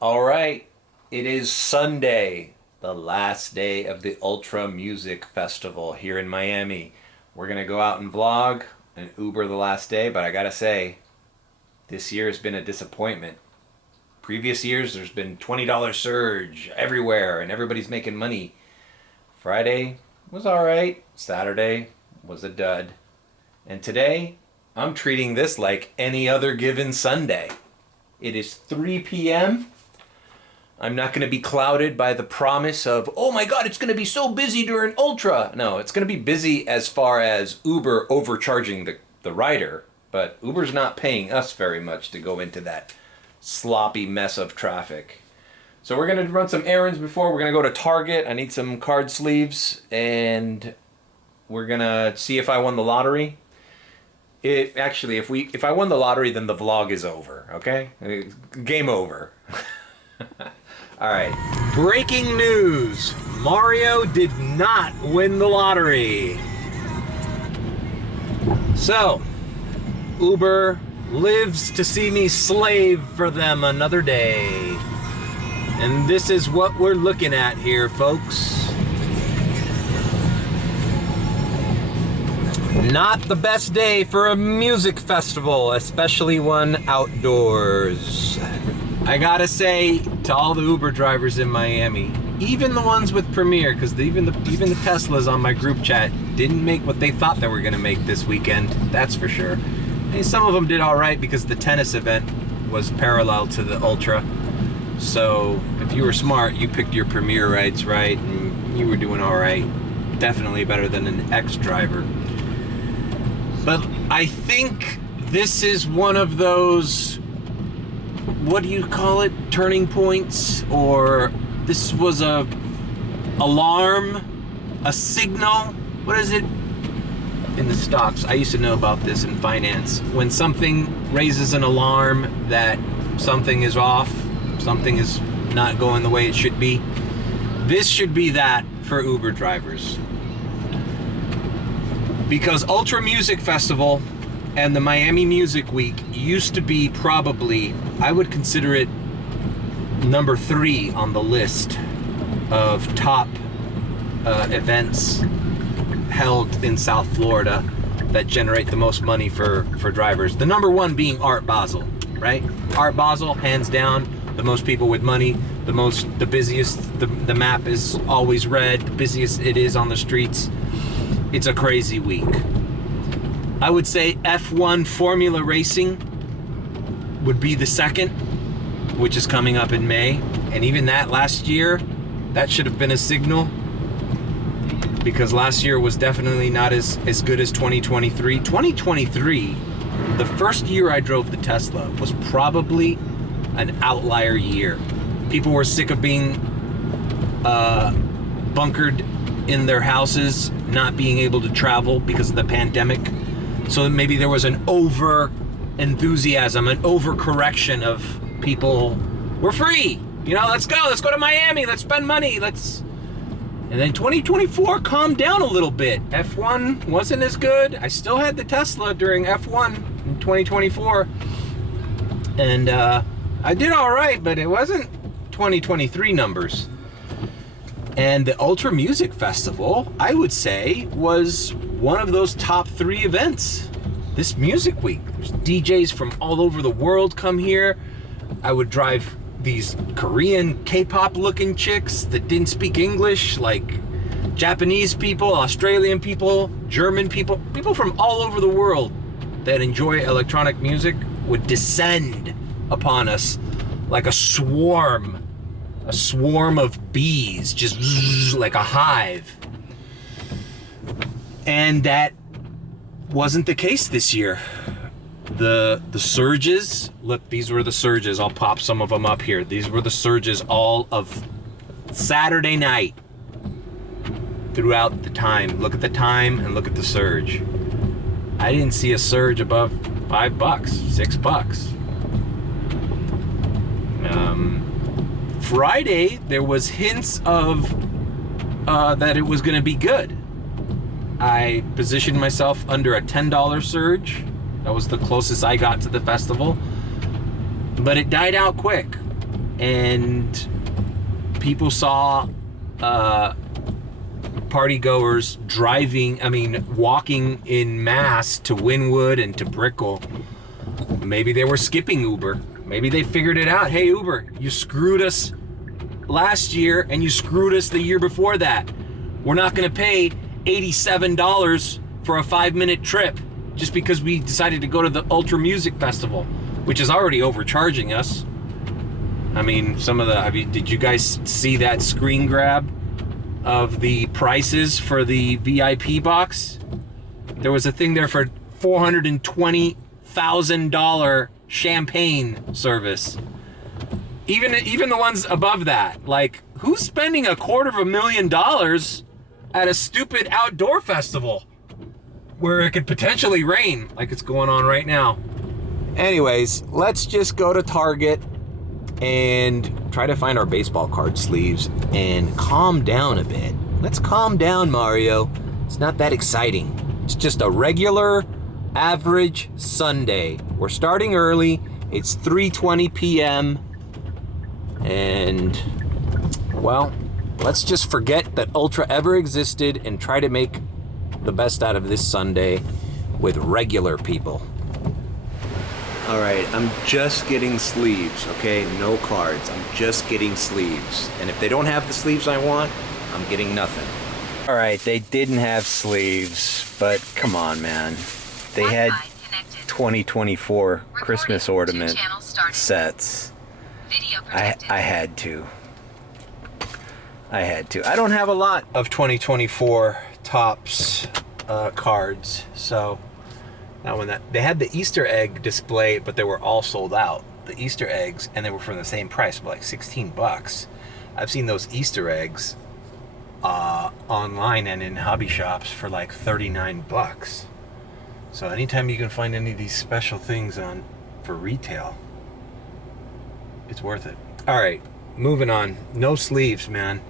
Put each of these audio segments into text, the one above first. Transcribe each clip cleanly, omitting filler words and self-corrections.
All right, it is Sunday, the last day of the Ultra Music Festival here in Miami. We're going to go out and vlog and Uber the last day, but I gotta say, this year has been a disappointment. Previous years, there's been $20 surge everywhere and everybody's making money. Friday was all right. Saturday was a dud. And today, I'm treating this like any other given Sunday. It is 3 p.m. I'm not going to be clouded by the promise of, oh my God, it's going to be so busy during Ultra. No, it's going to be busy as far as Uber overcharging the rider, but Uber's not paying us very much to go into that sloppy mess of traffic. So we're going to run some errands before. We're going to go to Target. I need some card sleeves, and we're going to see if I won the lottery. If I won the lottery, then the vlog is over, okay? Game over. All right. Breaking news. Mario did not win the lottery. So, Uber lives to see me slave for them another day. And this is what we're looking at here, folks. Not the best day for a music festival, especially one outdoors. I gotta say to all the Uber drivers in Miami, even the ones with Premier, because even the Teslas on my group chat didn't make what they thought they were gonna make this weekend, that's for sure. And some of them did all right because the tennis event was parallel to the Ultra. So if you were smart, you picked your Premier rides right, and you were doing all right. Definitely better than an ex-driver. But I think this is one of those, what do you call it, turning points? Or this was a alarm, a signal, what is it? In the stocks, I used to know about this in finance. When something raises an alarm that something is off, something is not going the way it should be, this should be that for Uber drivers. Because Ultra Music Festival and the Miami Music Week used to be probably, I would consider it number 3 on the list of top events held in South Florida that generate the most money for drivers. The number 1 being Art Basel, right? Art Basel, hands down, the most people with money, the busiest, the map is always red, the busiest it is on the streets. It's a crazy week. I would say F1 Formula Racing would be the second, which is coming up in May. And even that last year, that should have been a signal, because last year was definitely not as good as 2023. 2023, the first year I drove the Tesla, was probably an outlier year. People were sick of being bunkered in their houses, not being able to travel because of the pandemic. So maybe there was an over enthusiasm, an overcorrection of people. We're free, let's go to Miami, let's spend money, And then 2024 calmed down a little bit. F1 wasn't as good. I still had the Tesla during F1 in 2024. And I did all right, but it wasn't 2023 numbers. And the Ultra Music Festival, I would say, was one of those top 3 events this music week. There's DJs from all over the world come here. I would drive these Korean K-pop looking chicks that didn't speak English, like Japanese people, Australian people, German people, people from all over the world that enjoy electronic music would descend upon us like a swarm of bees, just like a hive. And that wasn't the case this year. The surges, look, these were the surges. I'll pop some of them up here. These were the surges all of Saturday night throughout the time. Look at the time and look at the surge. I didn't see a surge above $5, $6. Friday, there was hints of that it was going to be good. I positioned myself under a $10 surge. That was the closest I got to the festival. But it died out quick. and people saw partygoers walking in mass to Wynwood and to Brickell. Maybe they were skipping Uber. Maybe they figured it out. Hey, Uber, you screwed us last year and you screwed us the year before that. We're not gonna pay $87 for a 5-minute trip just because we decided to go to the Ultra Music Festival, which is already overcharging us. I mean, did you guys see that screen grab of the prices for the VIP box? There was a thing there for $420,000 champagne service. Even the ones above that, like, who's spending $250,000 at a stupid outdoor festival where it could potentially rain like it's going on right now? Anyways, let's just go to Target and try to find our baseball card sleeves and calm down a bit. Let's calm down, Mario. It's not that exciting. It's just a regular, average Sunday. We're starting early. It's 3:20 p.m. And, well, let's just forget that Ultra ever existed and try to make the best out of this Sunday with regular people. All right, I'm just getting sleeves, okay? No cards, I'm just getting sleeves. And if they don't have the sleeves I want, I'm getting nothing. All right, they didn't have sleeves, but come on, man. They had 2024 Christmas ornament sets. I had to. I don't have a lot of 2024 Topps cards, so now they had the Easter egg display, but they were all sold out. The Easter eggs, and they were from the same price, like $16. I've seen those Easter eggs online and in hobby shops for like $39. So anytime you can find any of these special things for retail, it's worth it. All right, moving on. No sleeves, man.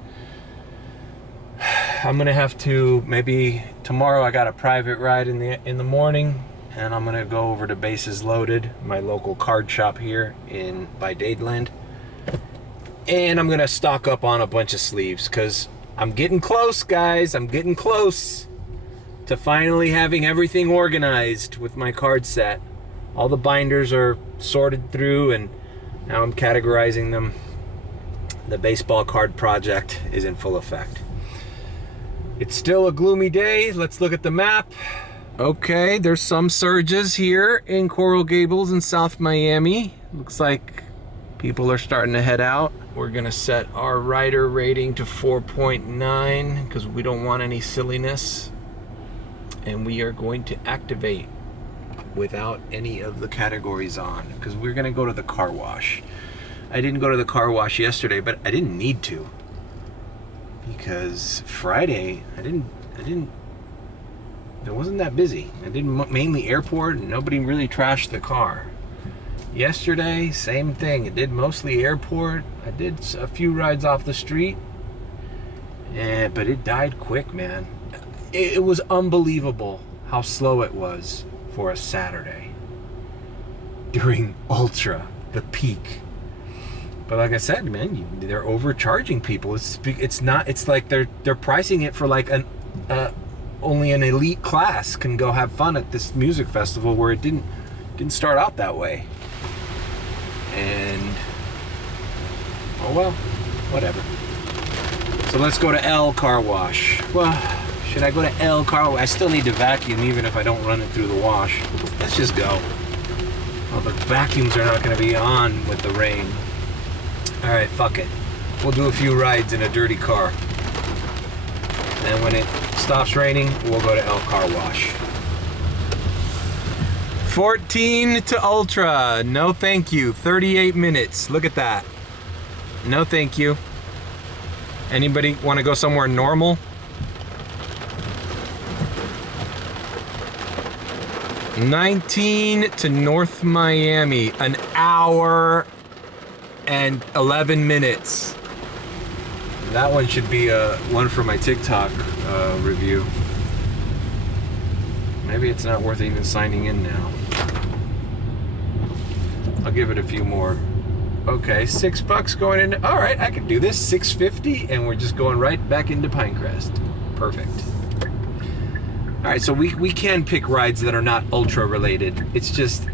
I'm gonna have to, maybe tomorrow I got a private ride in the morning, and I'm gonna go over to Bases Loaded, my local card shop here by Dadeland, and I'm gonna stock up on a bunch of sleeves because I'm getting close, guys. I'm getting close to finally having everything organized with my card set. All the binders are sorted through, and now I'm categorizing them. The baseball card project is in full effect. It's still a gloomy day. Let's look at the map. Okay, there's some surges here in Coral Gables in South Miami. Looks like people are starting to head out. We're gonna set our rider rating to 4.9 because we don't want any silliness. And we are going to activate without any of the categories on because we're gonna go to the car wash. I didn't go to the car wash yesterday, but I didn't need to because Friday it wasn't that busy. I did mainly airport and nobody really trashed the car. Yesterday, same thing. I did mostly airport. I did a few rides off the street, but it died quick, man. It was unbelievable how slow it was for a Saturday during Ultra, the peak. But like I said, man, they're overcharging people. It's like they're pricing it for like only an elite class can go have fun at this music festival where it didn't start out that way. And oh well, whatever. So let's go to L Car Wash. Well, should I go to L Car Wash? I still need to vacuum even if I don't run it through the wash. Let's just go. Well, the vacuums are not going to be on with the rain. All right, fuck it. We'll do a few rides in a dirty car. And when it stops raining, we'll go to L Car Wash. 14 to Ultra. No thank you. 38 minutes. Look at that. No thank you. Anybody want to go somewhere normal? 19 to North Miami. An hour and 11 minutes. That one should be one for my TikTok review. Maybe it's not worth even signing in now. I'll give it a few more Okay, $6 going in. All right, I can do this. $6.50, and we're just going right back into Pinecrest. Perfect. All right, so we can pick rides that are not ultra related. It's just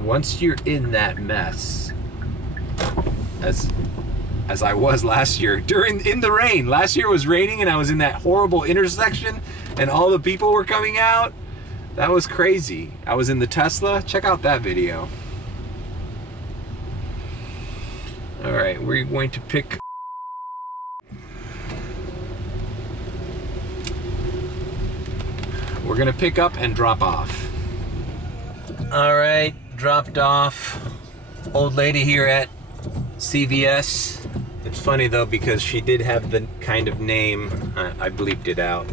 once you're in that mess, as I was last year in the rain. Last year was raining, and I was in that horrible intersection, and all the people were coming out. That was crazy. I was in the Tesla. Check out that video. All right, we're going to pick. We're gonna pick up and drop off. All right, dropped off. Old lady here at CVS. It's funny though, because she did have the kind of name, I bleeped it out,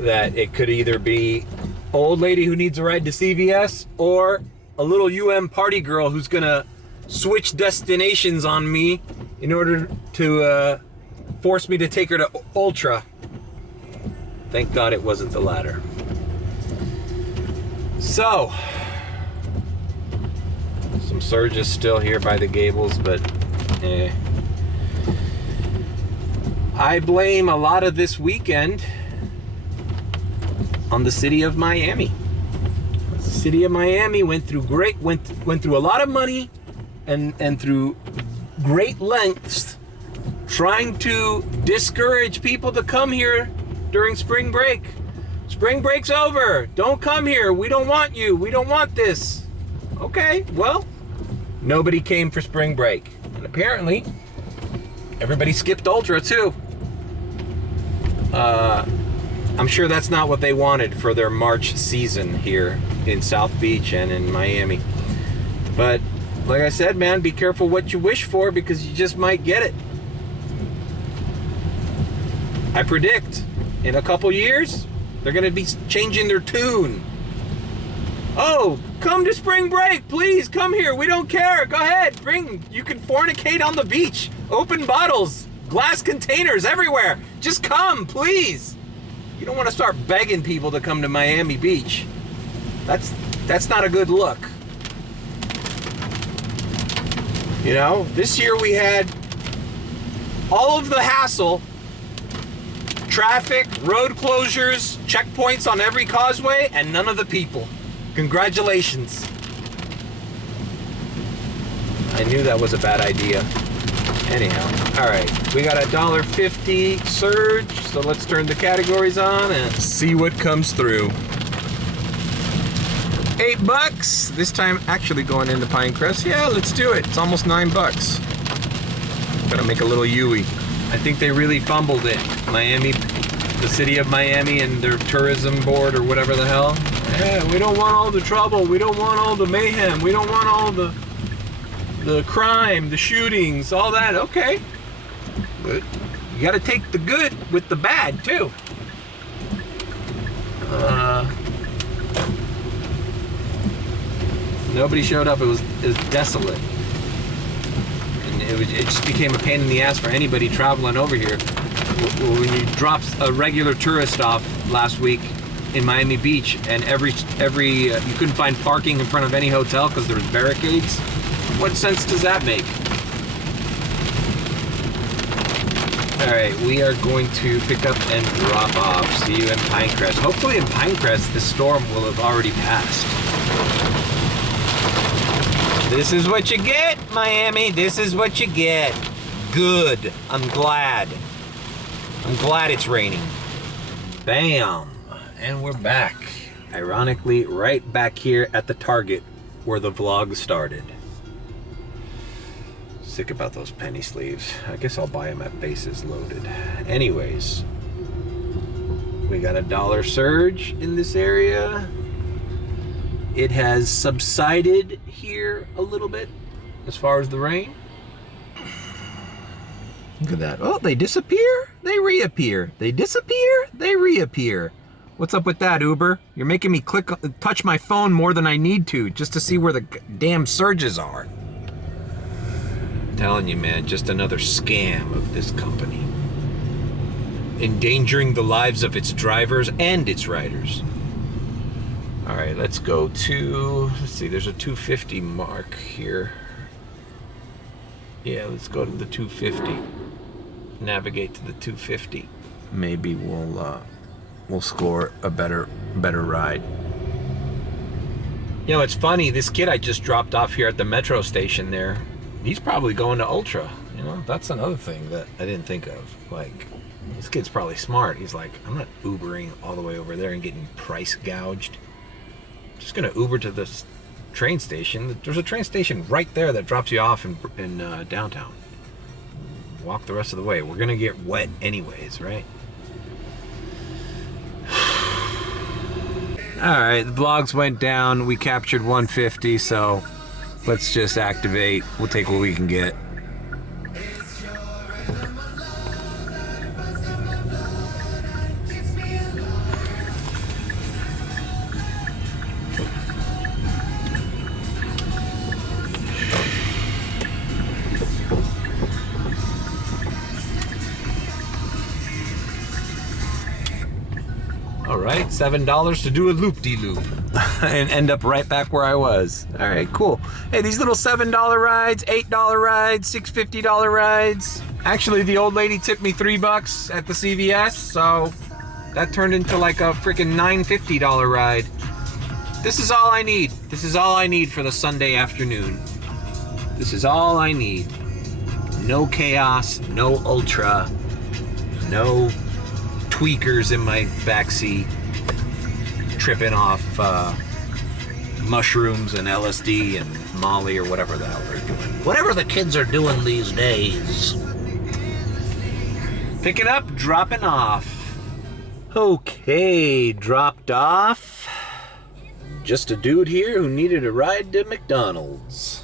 that it could either be old lady who needs a ride to CVS or a little party girl who's gonna switch destinations on me in order to force me to take her to Ultra. Thank God it wasn't the latter. So, some surges still here by the Gables, but I blame a lot of this weekend on the city of Miami. The city of Miami went through a lot of money and through great lengths trying to discourage people to come here during spring break. Spring break's over. Don't come here. We don't want you. We don't want this. Okay, well, nobody came for spring break. And apparently, everybody skipped Ultra too. I'm sure that's not what they wanted for their March season here in South Beach and in Miami. But like I said, man, be careful what you wish for, because you just might get it. I predict in a couple years, they're gonna be changing their tune. Oh, come to spring break, please, come here, we don't care, go ahead, you can fornicate on the beach, open bottles, glass containers everywhere, just come, please. You don't wanna start begging people to come to Miami Beach. That's not a good look. You know, this year we had all of the hassle, traffic, road closures, checkpoints on every causeway, and none of the people. Congratulations. I knew that was a bad idea. Anyhow, all right, we got a $1.50 surge, so let's turn the categories on and see what comes through. $8. This time actually going into Pinecrest. Yeah, let's do it. It's almost $9. Gotta make a little Yui. I think they really fumbled it. Miami, the city of Miami and their tourism board or whatever the hell. Yeah, we don't want all the trouble. We don't want all the mayhem. We don't want all the crime, the shootings, all that. Okay. But you gotta take the good with the bad too. Nobody showed up. It was desolate. And it just became a pain in the ass for anybody traveling over here. When you dropped a regular tourist off last week in Miami Beach, and every you couldn't find parking in front of any hotel because there's barricades. What sense does that make? All right, we are going to pick up and drop off. See you in Pinecrest. Hopefully in Pinecrest, the storm will have already passed. This is what you get, Miami. This is what you get. Good. I'm glad. I'm glad it's raining. Bam. And we're back. Ironically, right back here at the Target where the vlog started. Sick about those penny sleeves. I guess I'll buy them at bases loaded. Anyways, we got a $1 surge in this area. It has subsided here a little bit as far as the rain. Look at that. Oh, they disappear, they reappear. They disappear, they reappear. What's up with that, Uber? You're making me touch my phone more than I need to just to see where the damn surges are. I'm telling you, man, just another scam of this company. Endangering the lives of its drivers and its riders. All right, let's go to, let's see, there's a 250 mark here. Yeah, let's go to the 250. Navigate to the 250. Maybe we'll score a better ride. You know, it's funny, this kid I just dropped off here at the metro station there, he's probably going to Ultra. You know, that's another thing that I didn't think of. Like, this kid's probably smart. He's like, I'm not Ubering all the way over there and getting price gouged. I'm just gonna Uber to this train station. There's a train station right there that drops you off in downtown. Walk the rest of the way. We're gonna get wet anyways, right? Alright, the vlogs went down. We captured 150, so let's just activate. We'll take what we can get. Alright, $7 to do a loop-de-loop and end up right back where I was. Alright, cool. Hey, these little $7 rides, $8 rides, $6.50 rides. Actually, the old lady tipped me $3 at the CVS, so that turned into like a freaking $9.50 ride. This is all I need. This is all I need for the Sunday afternoon. This is all I need. No chaos, no ultra, no tweakers in my backseat tripping off mushrooms and LSD and Molly or whatever the hell they're doing. Whatever the kids are doing these days. Picking up, dropping off. Okay, dropped off. Just a dude here who needed a ride to McDonald's.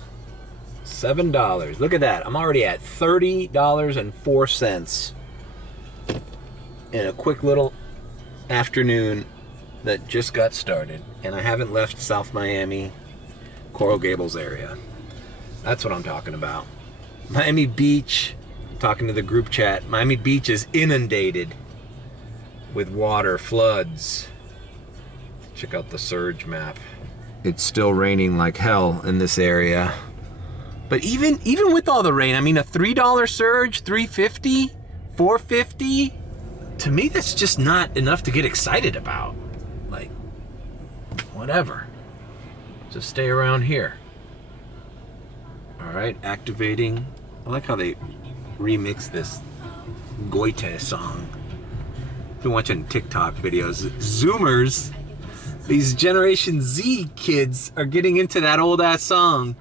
$7. Look at that. I'm already at $30.04. In a quick little afternoon that just got started, and I haven't left South Miami, Coral Gables area. That's what I'm talking about. Miami Beach, talking to the group chat, Miami Beach is inundated with water, floods. Check out the surge map. It's still raining like hell in this area. But even with all the rain, I mean, a $3 surge, $3.50, $4.50, to me, that's just not enough to get excited about. Like, whatever. Just stay around here. All right, activating. I like how they remix this Goite song. Been watching TikTok videos. Zoomers, these Generation Z kids are getting into that old ass song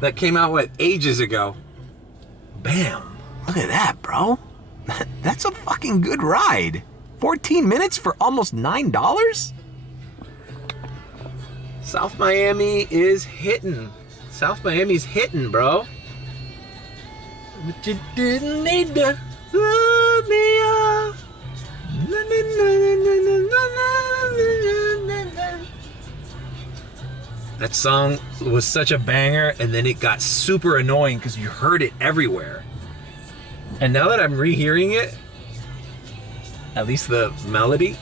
that came out, what, ages ago. Bam. Look at that, bro. That's a fucking good ride. 14 minutes for almost $9? South Miami is hitting. South Miami's hitting, bro. But you didn't need to love me off. That song was such a banger, and then it got super annoying because you heard it everywhere. And now that I'm rehearing it, at least the melody,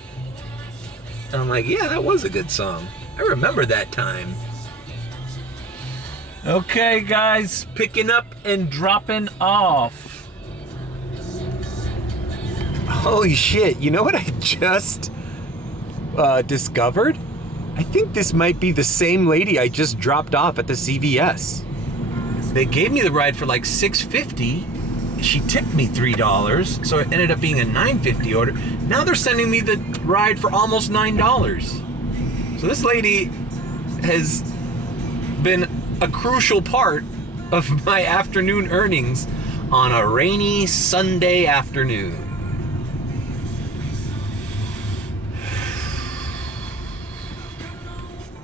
I'm like, yeah, that was a good song. I remember that time. Okay, guys, picking up and dropping off. Holy shit, you know what I just discovered? I think this might be the same lady I just dropped off at the CVS. They gave me the ride for like $6.50. She tipped me $3, so it ended up being a $9.50 order. Now they're sending me the ride for almost $9. So this lady has been a crucial part of my afternoon earnings on a rainy Sunday afternoon.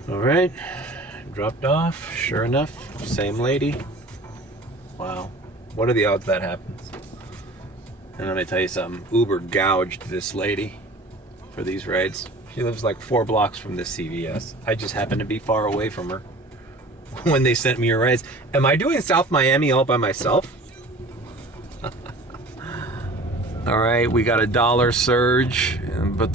All right, dropped off. Sure enough, same lady. Wow. What are the odds that happens? And let me tell you something. Uber gouged this lady for these rides. She lives like 4 blocks from this CVS. I just happened to be far away from her when they sent me her rides. Am I doing South Miami all by myself? All right, we got a $1 surge, but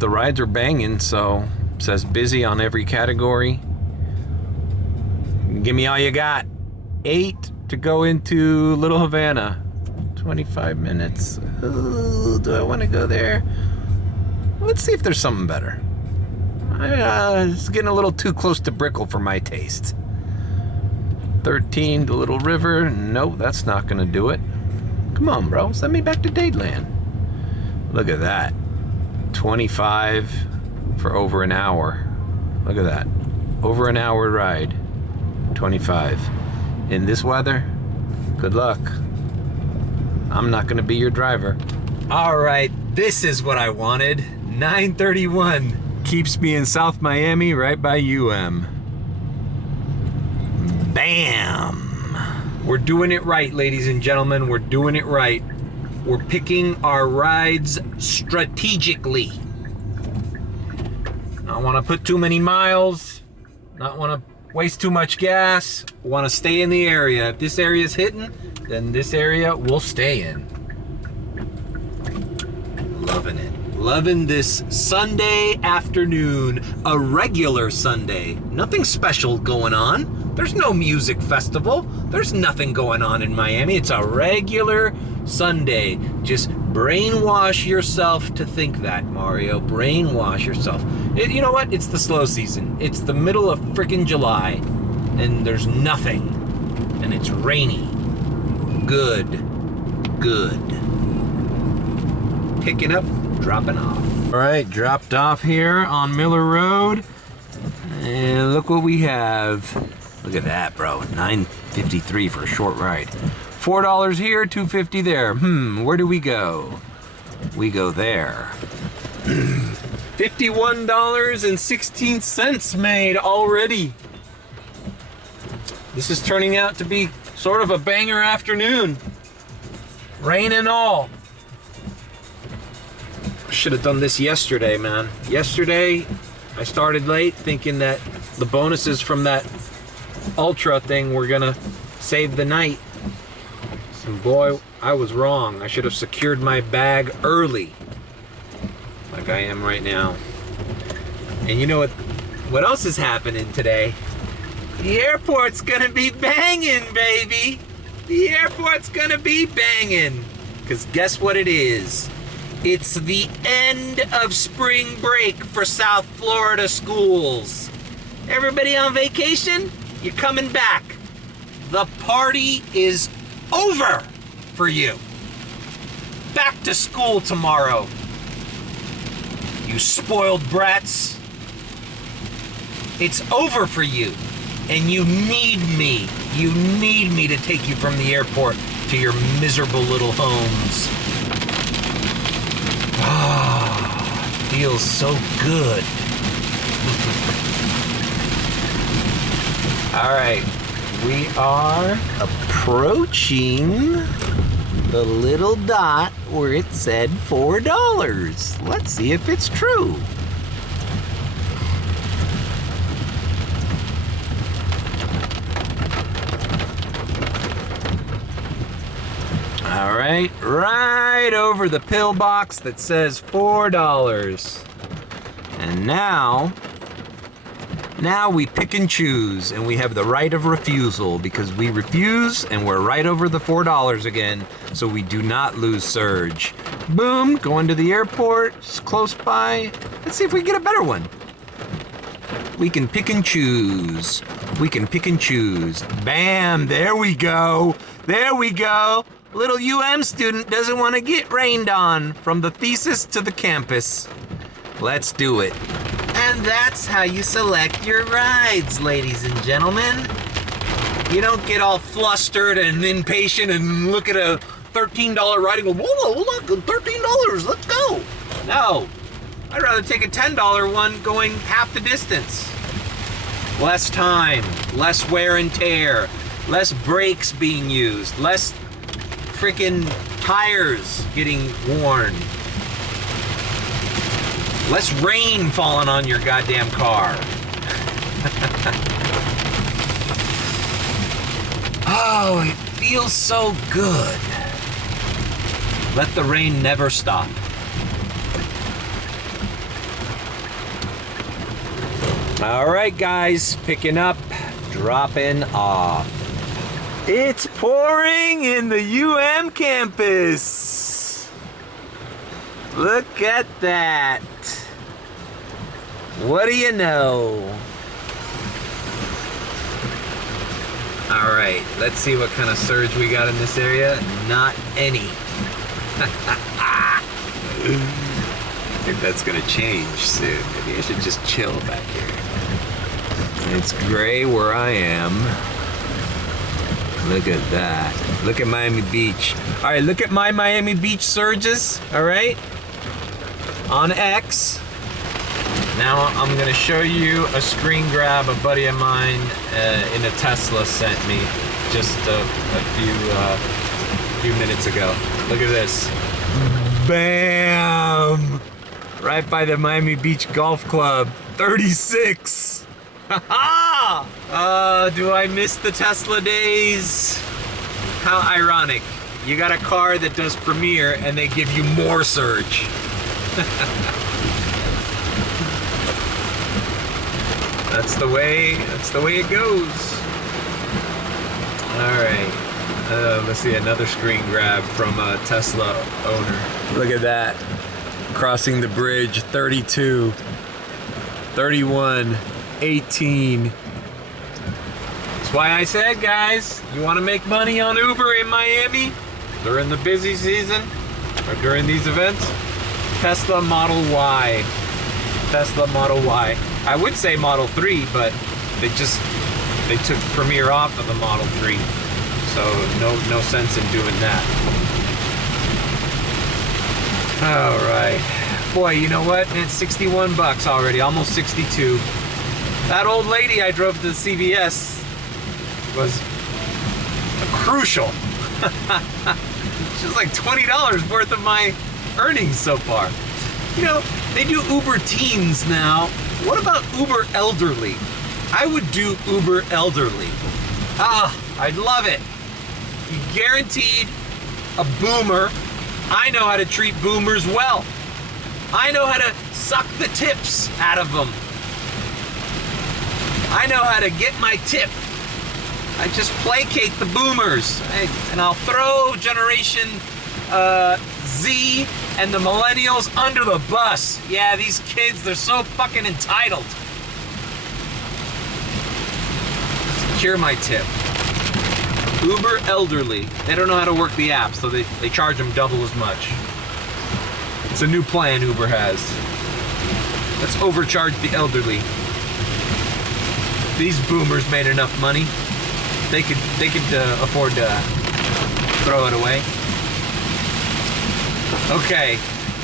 the rides are banging, so it says busy on every category. Give me all you got. $8 to go into Little Havana. 25 minutes. Ooh, do I want to go there? Let's see if there's something better. It's getting a little too close to Brickell for my taste. 13 to Little River. Nope, that's not going to do it. Come on, bro. Send me back to Dadeland. Look at that. 25 for over an hour. Look at that. Over an hour ride. 25. In this weather, good luck. I'm not gonna be your driver. All right, this is what I wanted. 931. Keeps me in South Miami, right by UM. Bam! We're doing it right, ladies and gentlemen. We're doing it right. We're picking our rides strategically. Not want to put too many miles. Not want to waste too much gas. Want to stay in the area. If this area is hitting, then this area we'll stay in. Loving it. Loving this Sunday afternoon. A regular Sunday. Nothing special going on. There's no music festival. There's nothing going on in Miami. It's a regular Sunday. Just brainwash yourself to think that, Mario. Brainwash yourself. You know what? It's the slow season. It's the middle of freaking July, and there's nothing, and it's rainy. Good. Good. Picking up, dropping off. All right, dropped off here on Miller Road, and look what we have. Look at that, bro. $9.53 for a short ride. $4 here, $2.50 there. Where do we go? We go there. $51.16 made already. This is turning out to be sort of a banger afternoon. Rain and all. Should have done this yesterday, man. Yesterday, I started late thinking that the bonuses from that Ultra thing were gonna save the night. And boy, I was wrong. I should have secured my bag early, like I am right now. And you know what else is happening today? The airport's gonna be banging, baby. The airport's gonna be banging. Because guess what it is? It's the end of spring break for South Florida schools. Everybody on vacation? You're coming back. The party is over for you. Back to school tomorrow. You spoiled brats. It's over for you. And you need me. You need me to take you from the airport to your miserable little homes. Ah, feels so good. All right, we are approaching the little dot where it said $4. Let's see if it's true. All right, right over the pillbox that says $4. And now we pick and choose, and we have the right of refusal because we refuse and we're right over the $4 again, so we do not lose surge. Boom, going to the airport, it's close by. Let's see if we get a better one. We can pick and choose. We can pick and choose. Bam, there we go. There we go. Little UM student doesn't want to get rained on from the thesis to the campus. Let's do it. And that's how you select your rides, ladies and gentlemen. You don't get all flustered and impatient and look at a $13 ride and go, whoa, look, $13, let's go. No, I'd rather take a $10 one going half the distance. Less time, less wear and tear, less brakes being used, less freaking tires getting worn. Less rain falling on your goddamn car. Oh, it feels so good. Let the rain never stop. All right, guys, picking up, dropping off. It's pouring in the UM campus. Look at that. What do you know? All right, let's see what kind of surge we got in this area. Not any. I think that's gonna change soon. Maybe I should just chill back here. It's gray where I am. Look at that. Look at Miami Beach. All right, look at my Miami Beach surges, all right? On X. Now I'm gonna show you a screen grab a buddy of mine in a Tesla sent me just a few minutes ago. Look at this. Bam! Right by the Miami Beach Golf Club. 36. Do I miss the Tesla days? How ironic. You got a car that does Premiere and they give you more surge. That's the way it goes. All right. Let's see another screen grab from a Tesla owner. Look at that. Crossing the bridge, 32, 31, 18. That's why I said, guys, you want to make money on Uber in Miami during the busy season or during these events? Tesla Model Y. Tesla Model Y. I would say Model 3, but they took Premiere off of the Model 3. So no sense in doing that. All right. Boy, you know what? It's 61 bucks already, almost 62. That old lady I drove to the CVS was crucial. She was like $20 worth of my earnings so far. You know, they do Uber Teens now. What about Uber Elderly? I would do Uber Elderly. I'd love it. You guaranteed a boomer. I know how to treat boomers well. I know how to suck the tips out of them. I know how to get my tip. I just placate the boomers. And I'll throw Generation Z and the millennials under the bus. Yeah, these kids, they're so fucking entitled. Secure my tip. Uber Elderly. They don't know how to work the app, so they charge them double as much. It's a new plan Uber has. Let's overcharge the elderly. These boomers made enough money. They could afford to throw it away. Okay,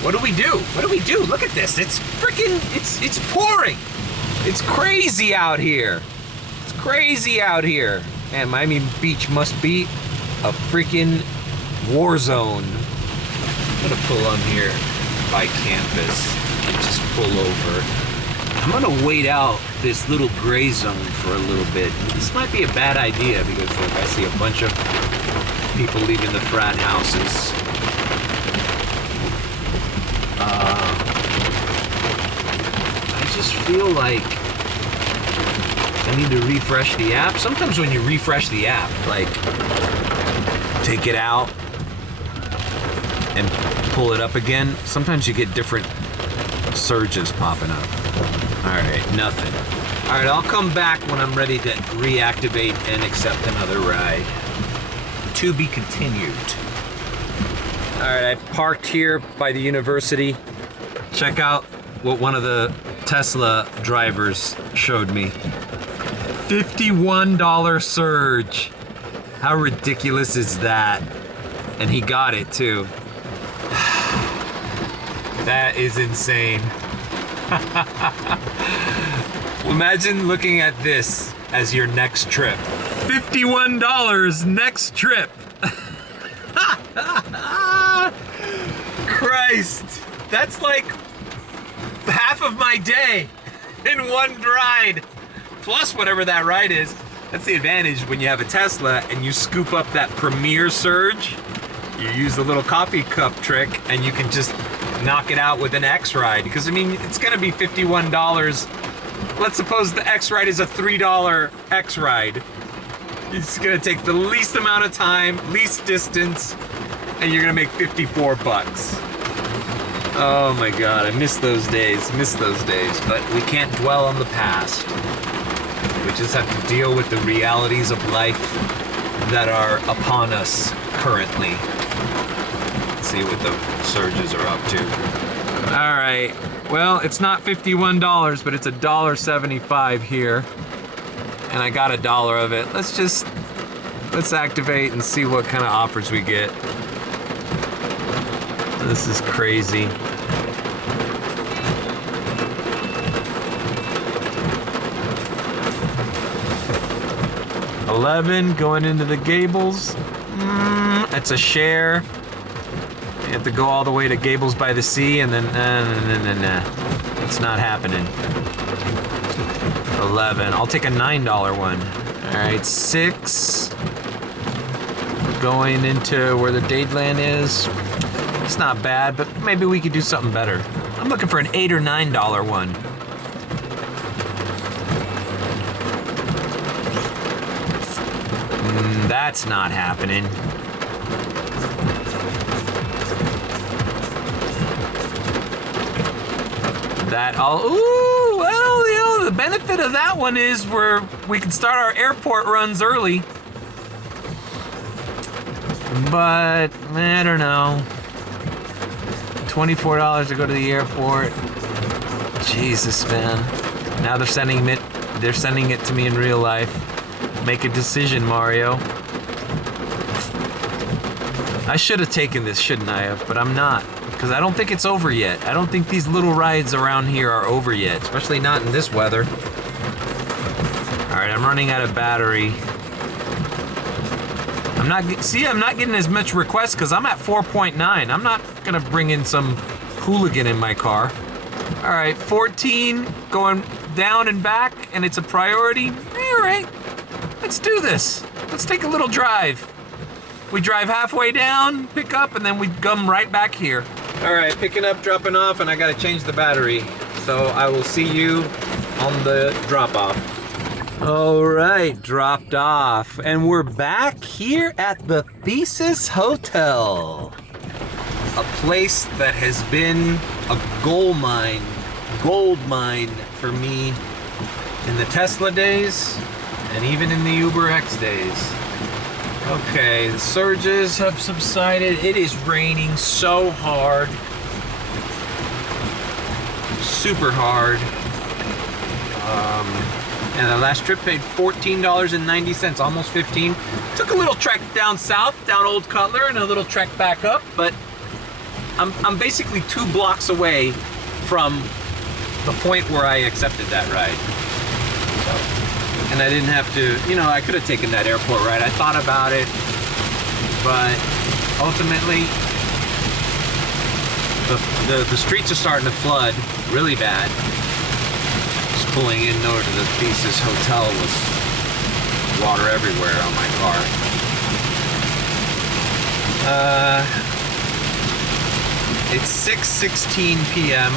what do we do? What do we do? Look at this. It's freaking, it's pouring. It's crazy out here. It's crazy out here. Man, Miami Beach must be a freaking war zone. I'm gonna pull on here by campus and just pull over. I'm gonna wait out this little gray zone for a little bit. This might be a bad idea because look, I see a bunch of people leaving the frat houses. I just feel like I need to refresh the app. Sometimes when you refresh the app, like take it out and pull it up again, sometimes you get different surges popping up. All right, nothing. All right, I'll come back when I'm ready to reactivate and accept another ride. To be continued. All right, I parked here by the university. Check out what one of the Tesla drivers showed me. $51 surge. How ridiculous is that? And he got it too. That is insane. Imagine looking at this as your next trip. $51 next trip. Christ, that's like half of my day in one ride. Plus whatever that ride is. That's the advantage when you have a Tesla and you scoop up that Premier surge. You use the little coffee cup trick and you can just knock it out with an X ride. Because I mean, it's gonna be $51. Let's suppose the X ride is a $3 X ride. It's gonna take the least amount of time, least distance, and you're gonna make 54 bucks. Oh my God, I miss those days, but we can't dwell on the past. We just have to deal with the realities of life that are upon us currently. Let's see what the surges are up to. All right, well, it's not $51, but it's $1.75 here. And I got $1 of it. Let's activate and see what kind of offers we get. This is crazy. $11 going into the Gables. It's a share. You have to go all the way to Gables by the Sea, and then nah. It's not happening. 11. I'll take a $9 one. All right, 6. Going into where the Dadeland is. It's not bad, but maybe we could do something better. I'm looking for an $8 or $9 one. That's not happening. Ooh, well, you know, the benefit of that one is we can start our airport runs early. But, I don't know. $24 to go to the airport. Jesus, man. Now they're sending it to me in real life. Make a decision, Mario. I should have taken this, shouldn't I have? But I'm not. Because I don't think it's over yet. I don't think these little rides around here are over yet. Especially not in this weather. Alright, I'm running out of battery. I'm not getting as much requests because I'm at 4.9. I'm not going to bring in some hooligan in my car. Alright, 14 going down and back, and it's a priority. Alright, let's do this. Let's take a little drive. We drive halfway down, pick up, and then we come right back here. All right, picking up, dropping off, and I gotta change the battery. So I will see you on the drop-off. All right, dropped off. And we're back here at the Thesis Hotel. A place that has been a gold mine for me in the Tesla days and even in the Uber X days. Okay, the surges have subsided. It is raining so hard. Super hard. And the last trip paid $14.90, almost 15. Took a little trek down south, down Old Cutler, and a little trek back up, but I'm basically 2 blocks away from the point where I accepted that ride. And I didn't have to, you know, I could have taken that airport ride. I thought about it, but ultimately, the streets are starting to flood really bad. Just pulling in over to the Thesis Hotel was water everywhere on my car. It's 6:16 p.m.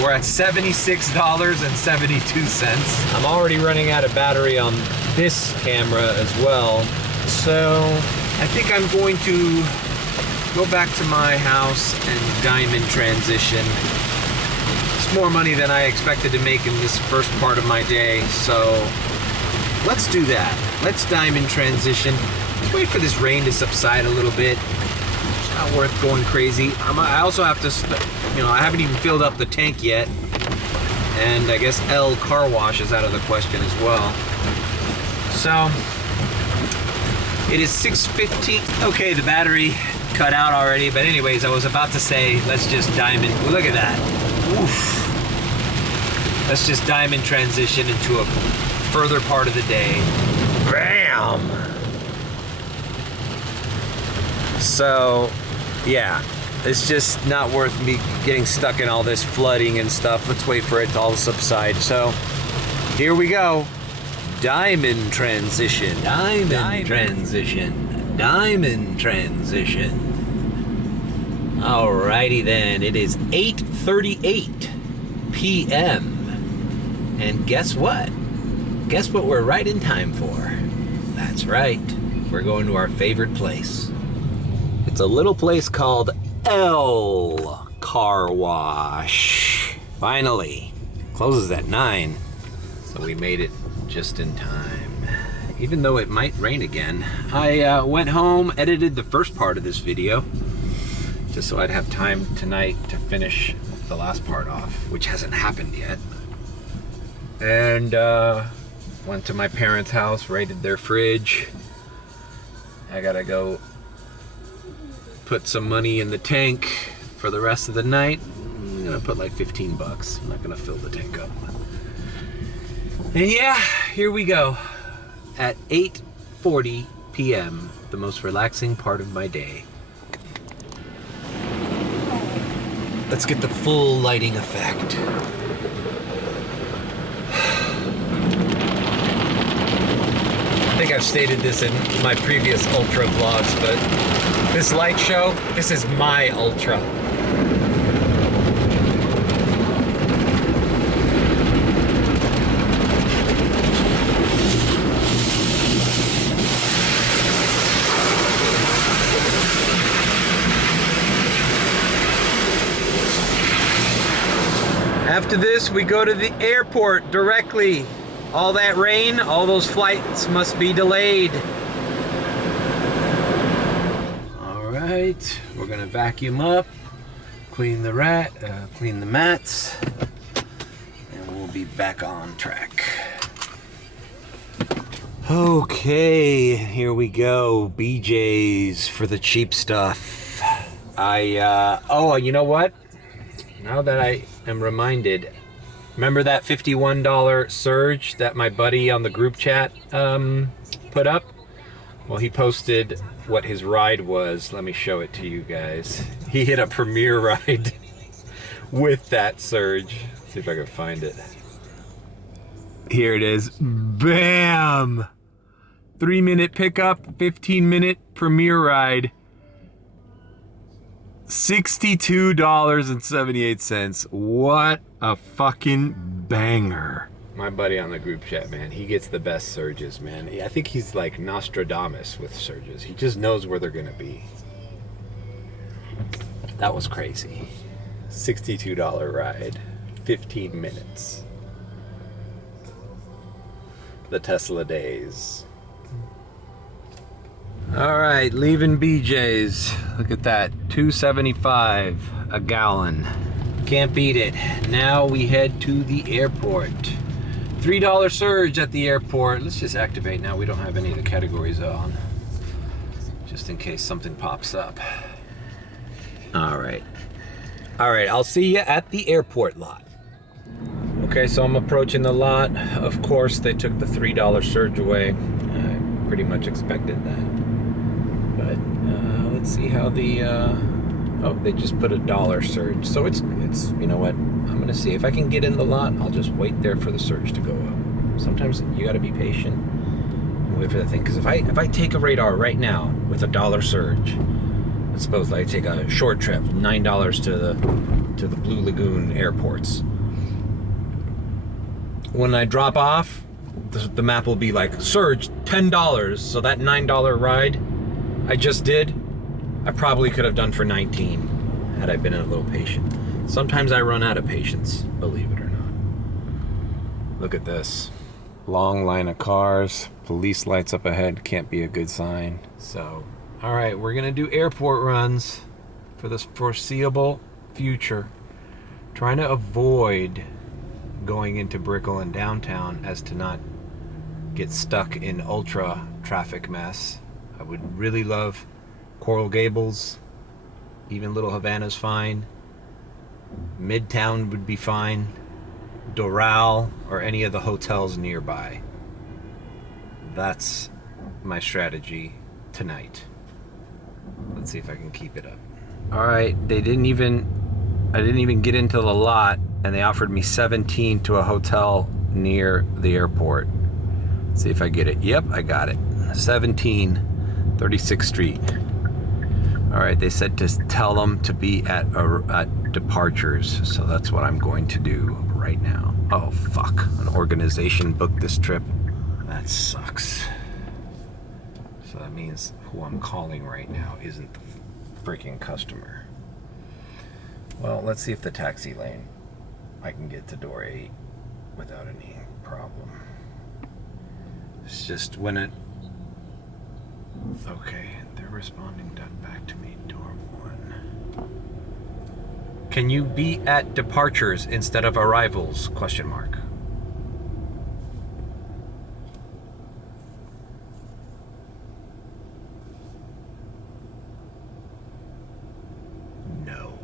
We're at $76.72. I'm already running out of battery on this camera as well. So I think I'm going to go back to my house and diamond transition. It's more money than I expected to make in this first part of my day. So let's do that. Let's diamond transition. Let's wait for this rain to subside a little bit. It's not worth going crazy. I also have to, you know, I haven't even filled up the tank yet. And I guess L car wash is out of the question as well. So, it is 6:15. Okay, the battery cut out already. But anyways, I was about to say, let's just diamond. Look at that. Oof. Let's just diamond transition into a further part of the day. Bam! So, yeah, it's just not worth me getting stuck in all this flooding and stuff. Let's wait for it to all subside. So, here we go. Diamond transition. Diamond transition. Diamond transition. Alrighty then. It is 8:38 p.m. And guess what? Guess what we're right in time for? That's right. We're going to our favorite place. It's a little place called L Car Wash. Finally. Closes at 9. So we made it just in time. Even though it might rain again. I went home, edited the first part of this video, just so I'd have time tonight to finish the last part off, which hasn't happened yet. And went to my parents' house, raided their fridge. I gotta go put some money in the tank for the rest of the night. I'm gonna put like 15 bucks. I'm not gonna fill the tank up. And yeah, here we go. At 8:40 p.m., the most relaxing part of my day. Let's get the full lighting effect. I think I've stated this in my previous Ultra vlogs, but this light show, this is my Ultra. After this, we go to the airport directly. All that rain, all those flights must be delayed. All right, we're gonna vacuum up, clean the mats, and we'll be back on track. Okay, here we go. BJ's for the cheap stuff. Oh, you know what? Now that I am reminded, remember that $51 surge that my buddy on the group chat put up? Well, he posted what his ride was. Let me show it to you guys. He hit a premiere ride with that surge. Let's see if I can find it. Here it is. Bam! 3-minute pickup, 15-minute premiere ride. $62.78. What a fucking banger. My buddy on the group chat, man, he gets the best surges, man. I think he's like Nostradamus with surges. He just knows where they're gonna be. That was crazy. $62 ride, 15 minutes. The Tesla days. All right, leaving BJ's. Look at that, $2.75 a gallon. Can't beat it. Now we head to the airport. $3 surge at the airport. Let's just activate now. We don't have any of the categories on, just in case something pops up. All right. All right, I'll see you at the airport lot. Okay, so I'm approaching the lot. Of course, they took the $3 surge away. I pretty much expected that. But let's see how the oh, they just put $1 surge. So it's you know what, I'm gonna see if I can get in the lot. I'll just wait there for the surge to go up. Sometimes you got to be patient and wait for the thing, because if I take a radar right now with $1 surge, let's suppose I take a short trip, $9 to the Blue Lagoon airports. When I drop off, the map will be like surge $10. So that $9 ride I just did, I probably could have done for 19 had I been a little patient. Sometimes I run out of patience, believe it or not. Look at this. Long line of cars, police lights up ahead, can't be a good sign. So, all right, we're gonna do airport runs for the foreseeable future. Trying to avoid going into Brickell and downtown as to not get stuck in ultra traffic mess. I would really love Coral Gables, even Little Havana's fine. Midtown would be fine. Doral or any of the hotels nearby. That's my strategy tonight. Let's see if I can keep it up. All right, I didn't even get into the lot and they offered me 17 to a hotel near the airport. Let's see if I get it. Yep, I got it. 17, 36th Street. All right, they said to tell them to be at departures, so that's what I'm going to do right now. Oh, fuck. An organization booked this trip. That sucks. So that means who I'm calling right now isn't the freaking customer. Well, let's see if the taxi lane, I can get to door 8 without any problem. It's just when it... Okay, they're responding back to me, door 1. Can you be at departures instead of arrivals? Question mark. No.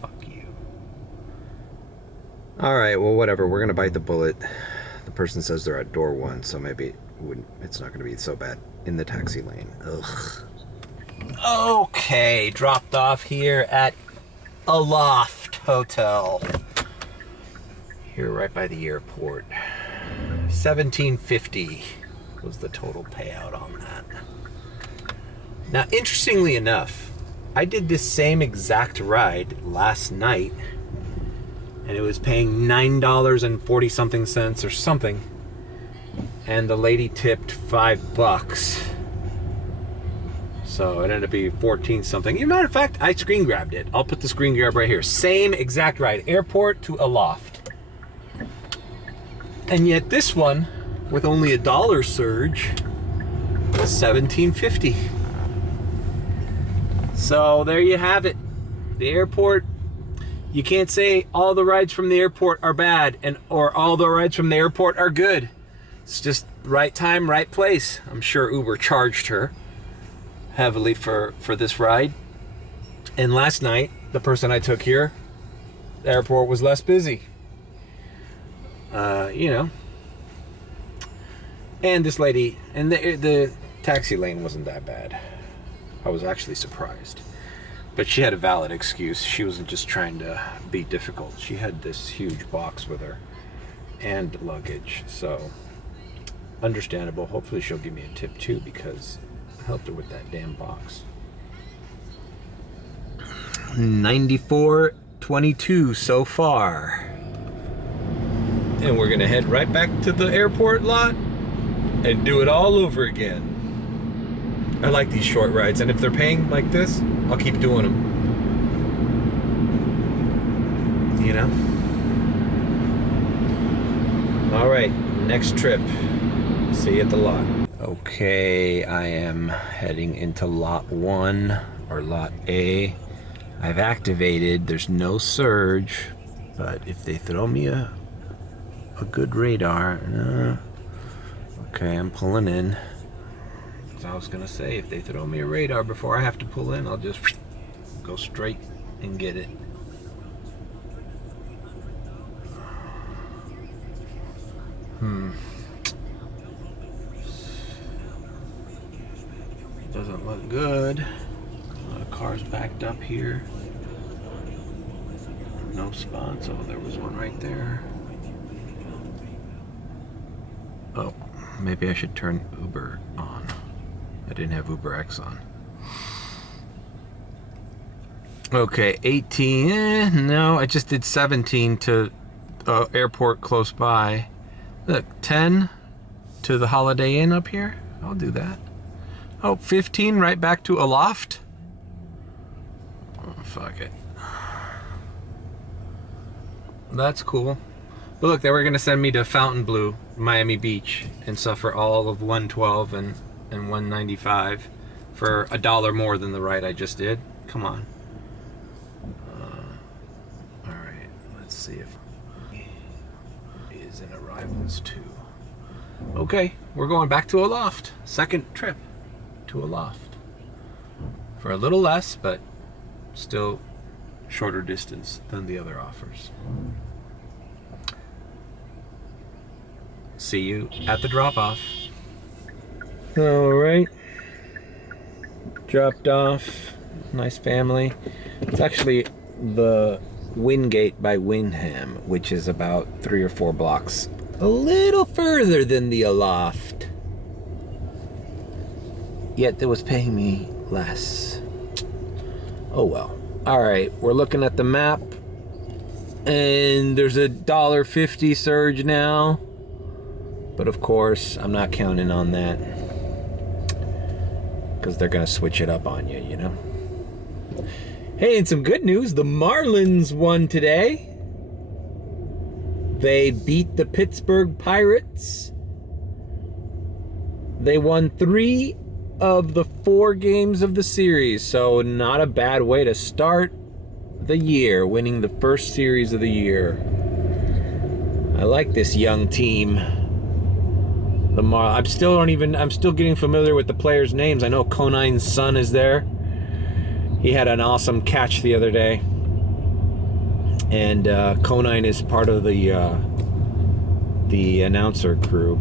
Fuck you. Alright, well, whatever. We're gonna bite the bullet. The person says they're at door 1, so maybe it's not gonna be so bad in the taxi lane. Ugh. Okay, dropped off here at Aloft Hotel. Here right by the airport. $17.50 was the total payout on that. Now, interestingly enough, I did this same exact ride last night, and it was paying $9.40 something cents or something, and the lady tipped $5. So it ended up being 14 something. As a matter of fact, I screen grabbed it. I'll put the screen grab right here. Same exact ride, airport to Aloft. And yet this one, with only a $1 surge, was $17.50. So there you have it. The airport, you can't say all the rides from the airport are bad or all the rides from the airport are good. It's just right time, right place. I'm sure Uber charged her heavily for this ride. And last night, the person I took here, the airport was less busy. You know. And this lady, and the taxi lane wasn't that bad. I was actually surprised. But she had a valid excuse. She wasn't just trying to be difficult. She had this huge box with her and luggage. So, understandable. Hopefully she'll give me a tip too, because I helped her with that damn box. 94.22 so far. And we're gonna head right back to the airport lot and do it all over again. I like these short rides, and if they're paying like this, I'll keep doing them. You know? All right, next trip. See you at the lot. Okay, I am heading into lot 1, or lot A. I've activated, there's no surge, but if they throw me a good radar, okay, I'm pulling in. As I was gonna say, if they throw me a radar before I have to pull in, I'll just go straight and get it. Doesn't look good. A lot of cars backed up here. No spots. Oh, there was one right there. Oh, maybe I should turn Uber on. I didn't have UberX on. Okay, 18. No, I just did 17 to airport close by. Look, 10 to the Holiday Inn up here. I'll do that. Oh, 15 right back to Aloft. Oh, fuck it. That's cool. But look, they were gonna send me to Fontainebleau, Miami Beach, and suffer all of 112 and 195 for $1 more than the ride I just did. Come on. All right, let's see if he is in arrivals too. Okay, we're going back to Aloft. Second trip to Aloft for a little less, but still shorter distance than the other offers. See you at the drop-off. All right. Dropped off. Nice family. It's actually the Wingate by Wyndham, which is about 3 or 4 blocks a little further than the Aloft. Yet it was paying me less. Oh well. All right, we're looking at the map. And there's a $1.50 surge now. But of course, I'm not counting on that. Because they're going to switch it up on you, you know? Hey, and some good news. The Marlins won today. They beat the Pittsburgh Pirates. They won 3 of the 4 games of the series. So not a bad way to start the year, winning the first series of the year. I like this young team. The I'm still getting familiar with the players' names. I know Conine's son is there. He had an awesome catch the other day. And Conine is part of the announcer crew.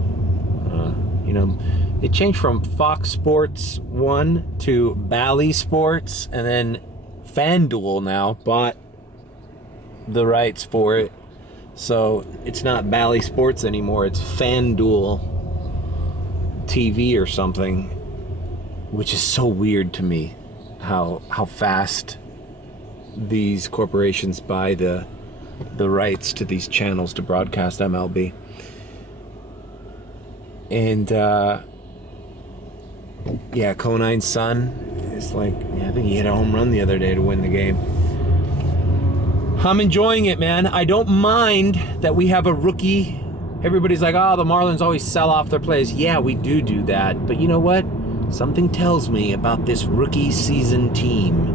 You know, it changed from Fox Sports 1 to Bally Sports, and then FanDuel now bought the rights for it. So it's not Bally Sports anymore, it's FanDuel TV or something, which is so weird to me, how fast these corporations buy the rights to these channels to broadcast MLB. And yeah, Conine's son is like, I think he hit a home run the other day to win the game. I'm enjoying it, man. I don't mind that we have a rookie. Everybody's like, oh, the Marlins always sell off their players. Yeah, we do that. But you know what? Something tells me about this rookie season team.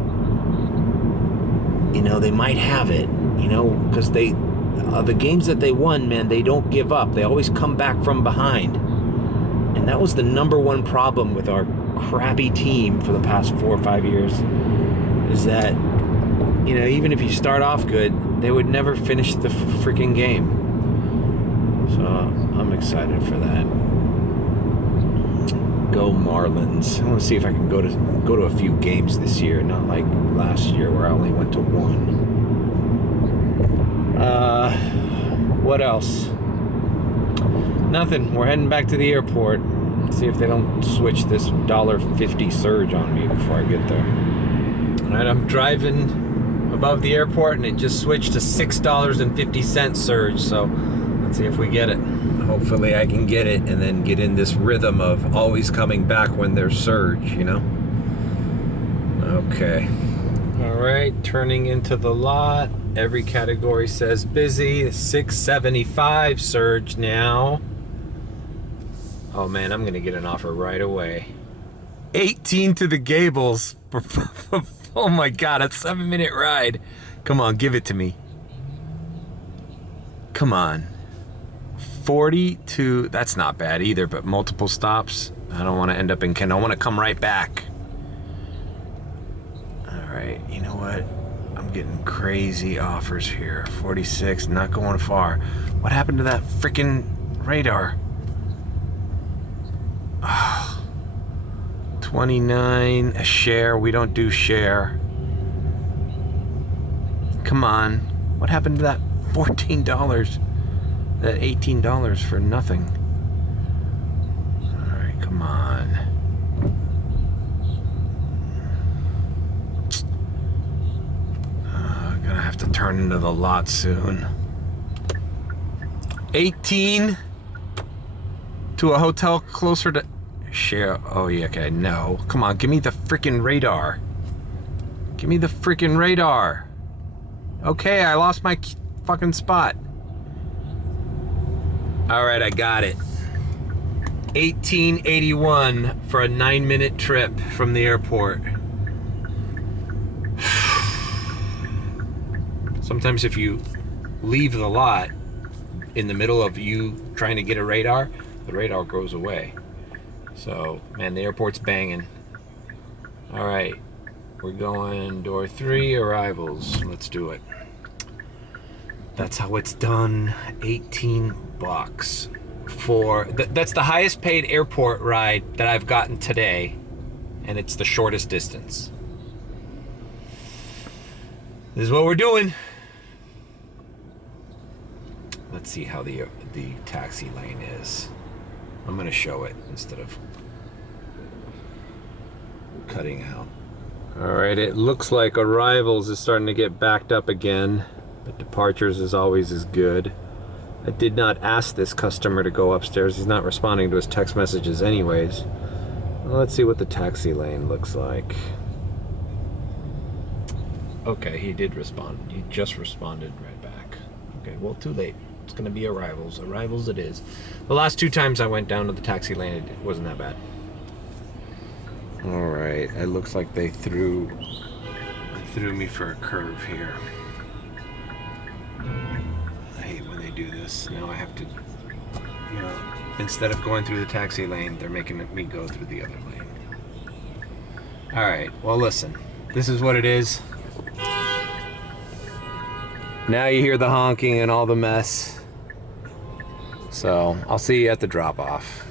You know, they might have it, you know, because the games that they won, man, they don't give up. They always come back from behind. And that was the #1 problem with our crappy team for the past 4 or 5 years, is that, you know, even if you start off good, they would never finish the freaking game. So I'm excited for that. Go Marlins. I want to see if I can go to a few games this year, not like last year where I only went to 1. What else? Nothing. We're heading back to the airport. See if they don't switch this $1.50 surge on me before I get there. Alright, I'm driving above the airport and it just switched to $6.50 surge, so let's see if we get it. Hopefully I can get it and then get in this rhythm of always coming back when there's surge, you know? Okay. Alright, turning into the lot. Every category says busy. $6.75 surge now. Oh man, I'm gonna get an offer right away. 18 to the Gables. Oh my god, a 7-minute ride. Come on, give it to me. Come on. 42, that's not bad either, but multiple stops. I don't want to end up in Kent. I want to come right back. Alright, you know what? I'm getting crazy offers here. 46, not going far. What happened to that freaking radar? Oh, 29, a share. We don't do share. Come on. What happened to that $14? That $18 for nothing. Alright, come on. Gonna have to turn into the lot soon. 18 to a hotel closer to share. Oh yeah, okay, no. Come on, give me the freaking radar. Give me the freaking radar. Okay, I lost my fucking spot. Alright, I got it. $18.81 for a 9-minute trip from the airport. Sometimes if you leave the lot in the middle of you trying to get a radar, the radar goes away. So, man, the airport's banging. Alright, we're going door 3, arrivals. Let's do it. That's how it's done. 18 bucks for that's the highest paid airport ride that I've gotten today, and it's the shortest distance. This is what we're doing. Let's see how the taxi lane is. I'm gonna show it instead of cutting out. All right, it looks like arrivals is starting to get backed up again. But departures is always as good. I did not ask this customer to go upstairs. He's not responding to his text messages anyways. Well, let's see what the taxi lane looks like. Okay, he did respond. He just responded right back. Okay, well, too late. It's gonna be arrivals. Arrivals it is. The last 2 times I went down to the taxi lane, it wasn't that bad. All right, it looks like they threw me for a curve here. I hate when they do this. Now I have to, instead of going through the taxi lane, they're making me go through the other lane. All right, well, listen, this is what it is. Now you hear the honking and all the mess. So I'll see you at the drop-off.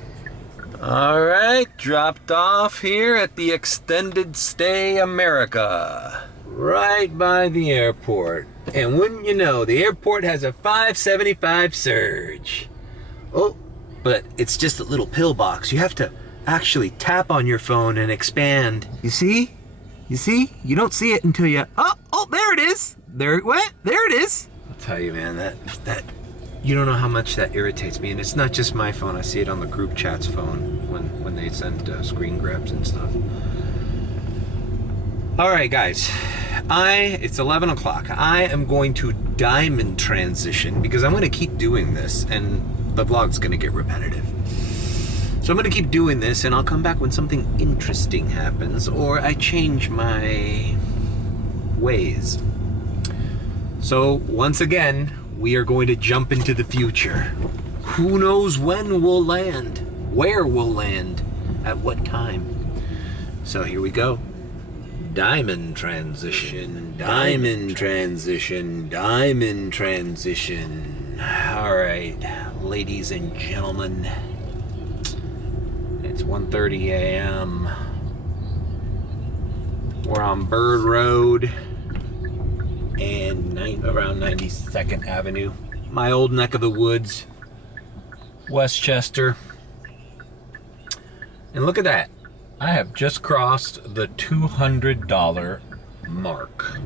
All right, dropped off here at the Extended Stay America, right by the airport. And wouldn't you know, the airport has a 575 surge. Oh, but it's just a little pillbox. You have to actually tap on your phone and expand. You see? You see? You don't see it until you... Oh, there it is. There it went. There it is. I'll tell you, man, that you don't know how much that irritates me. And it's not just my phone. I see it on the group chat's phone when they send screen grabs and stuff. All right, guys. It's 11 o'clock. I am going to diamond transition because I'm going to keep doing this and the vlog's going to get repetitive. So I'm going to keep doing this and I'll come back when something interesting happens or I change my ways. So once again, we are going to jump into the future. Who knows when we'll land, where we'll land, at what time. So here we go. Diamond transition, diamond transition, diamond transition. All right, ladies and gentlemen. It's 1:30 a.m. We're on Bird Road and around 92nd Avenue. My old neck of the woods, Westchester. And look at that. I have just crossed the $200 mark.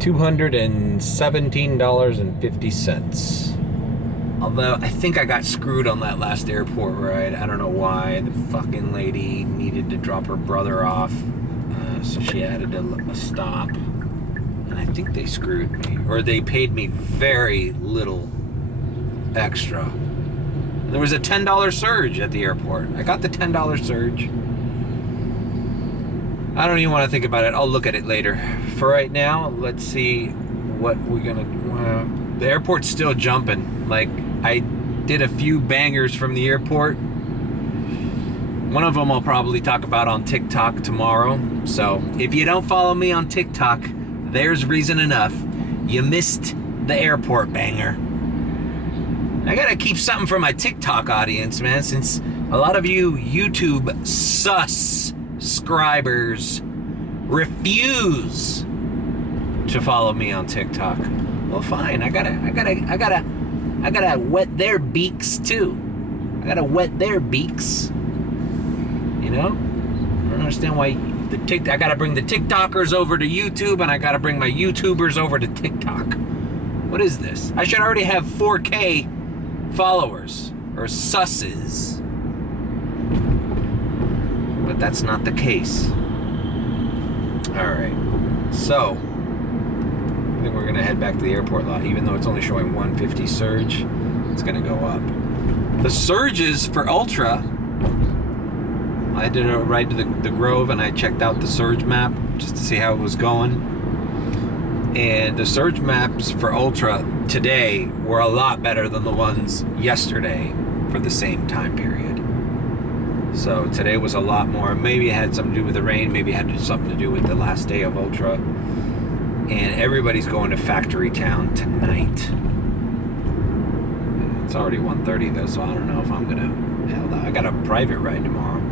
$217.50. Although I think I got screwed on that last airport ride. I don't know why. The fucking lady needed to drop her brother off, so she added a stop. And I think they screwed me, or they paid me very little extra. There was a $10 surge at the airport. I got the $10 surge. I don't even want to think about it. I'll look at it later. For right now, let's see what we're gonna. The airport's still jumping. Like, I did a few bangers from the airport. One of them I'll probably talk about on TikTok tomorrow. So if you don't follow me on TikTok, there's reason enough. You missed the airport banger. I gotta keep something for my TikTok audience, man, since a lot of you YouTube subscribers refuse to follow me on TikTok. Well, fine. I gotta wet their beaks too. I gotta wet their beaks. You know? I don't understand why I gotta bring the TikTokers over to YouTube and I gotta bring my YouTubers over to TikTok. What is this? I should already have 4K followers or susses. But that's not the case. Alright. So I think we're gonna head back to the airport lot, even though it's only showing 150 surge. It's gonna go up. The surges for Ultra, I did a ride to the Grove and I checked out the surge map just to see how it was going. And the surge maps for Ultra today were a lot better than the ones yesterday for the same time period. So today was a lot more. Maybe it had something to do with the rain, maybe it had something to do with the last day of Ultra. And everybody's going to Factory Town tonight. It's already 1:30 though, so I don't know if I'm gonna. Hell, I got a private ride tomorrow.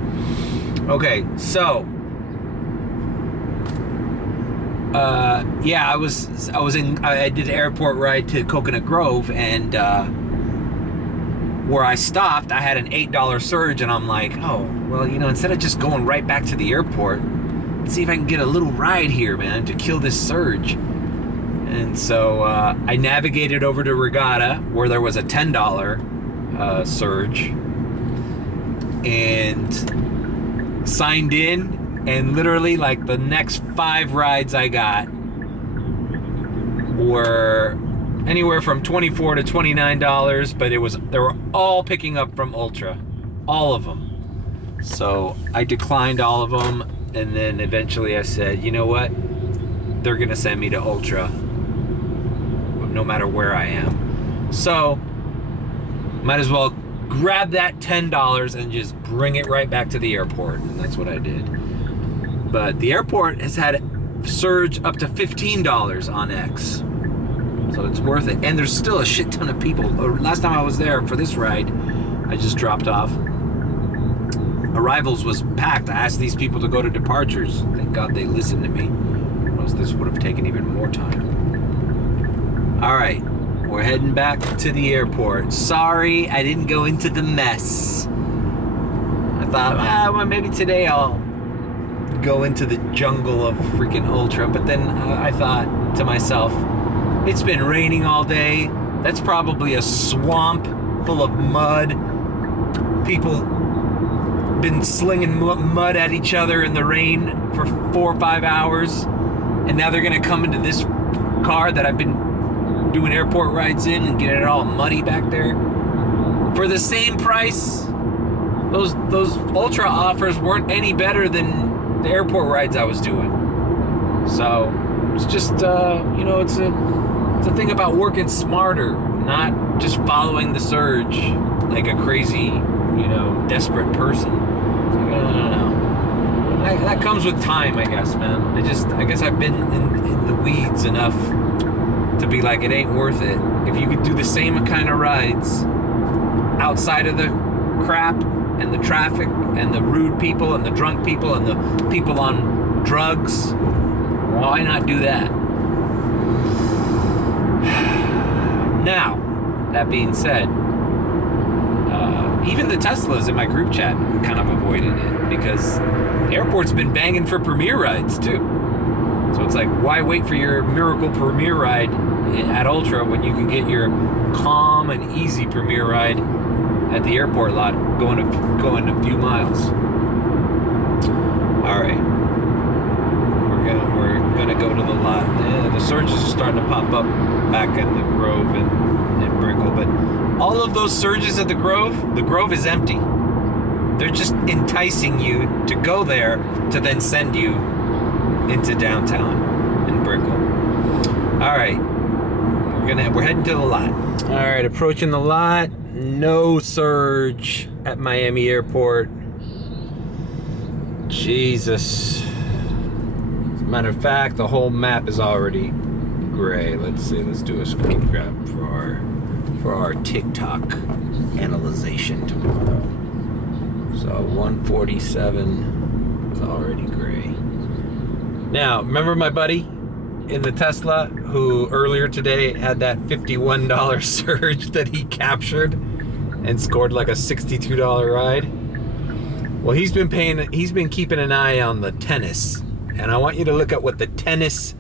Okay, so yeah, I did an airport ride to Coconut Grove, and where I stopped, I had an $8 surge, and I'm like, oh, well, instead of just going right back to the airport, let's see if I can get a little ride here, man, to kill this surge. And so I navigated over to Regatta, where there was a $10 surge, and signed in, and literally like the next 5 rides I got were anywhere from $24 to $29, but they were all picking up from Ultra, all of them. So I declined all of them, and then eventually I said, you know what, they're gonna send me to Ultra no matter where I am. So might as well grab that $10 and just bring it right back to the airport, and that's what I did. But the airport has had surge up to $15 on X, so it's worth it. And there's still a shit ton of people. Last time I was there for this ride, I just dropped off, arrivals was packed. I asked these people to go to departures. Thank God they listened to me, or else this would have taken even more time. All right, we're heading back to the airport. Sorry, I didn't go into the mess. I thought, well, maybe today I'll go into the jungle of freaking Ultra, but then I thought to myself, it's been raining all day. That's probably a swamp full of mud. People been slinging mud at each other in the rain for 4 or 5 hours, and now they're gonna come into this car that I've been doing airport rides in and get it all muddy back there for the same price. Those Ultra offers weren't any better than the airport rides I was doing. So it's just it's a thing about working smarter, not just following the surge like a crazy, desperate person. I don't know. That comes with time, I guess, man. I guess I've been in the weeds enough to be like, it ain't worth it. If you could do the same kind of rides outside of the crap and the traffic and the rude people and the drunk people and the people on drugs, why not do that? Now, that being said, even the Teslas in my group chat kind of avoided it, because the airport's been banging for premier rides too. So it's like, why wait for your miracle premier ride at Ultra when you can get your calm and easy premier ride at the airport lot going a few miles. All right, we're gonna go to the lot. Yeah, the surges are starting to pop up back in the Grove and Brickell, but all of those surges at the Grove is empty. They're just enticing you to go there to then send you into downtown in Brickell. All right, we're heading to the lot. All right, approaching the lot. No surge at Miami Airport. Jesus. As a matter of fact, the whole map is already gray. Let's see. Let's do a screen grab for our TikTok analyzation tomorrow. So 147 is already gray. Now, remember my buddy in the Tesla who earlier today had that $51 surge that he captured and scored like a $62 ride? Well, he's been keeping an eye on the tennis, and I want you to look at what the tennis,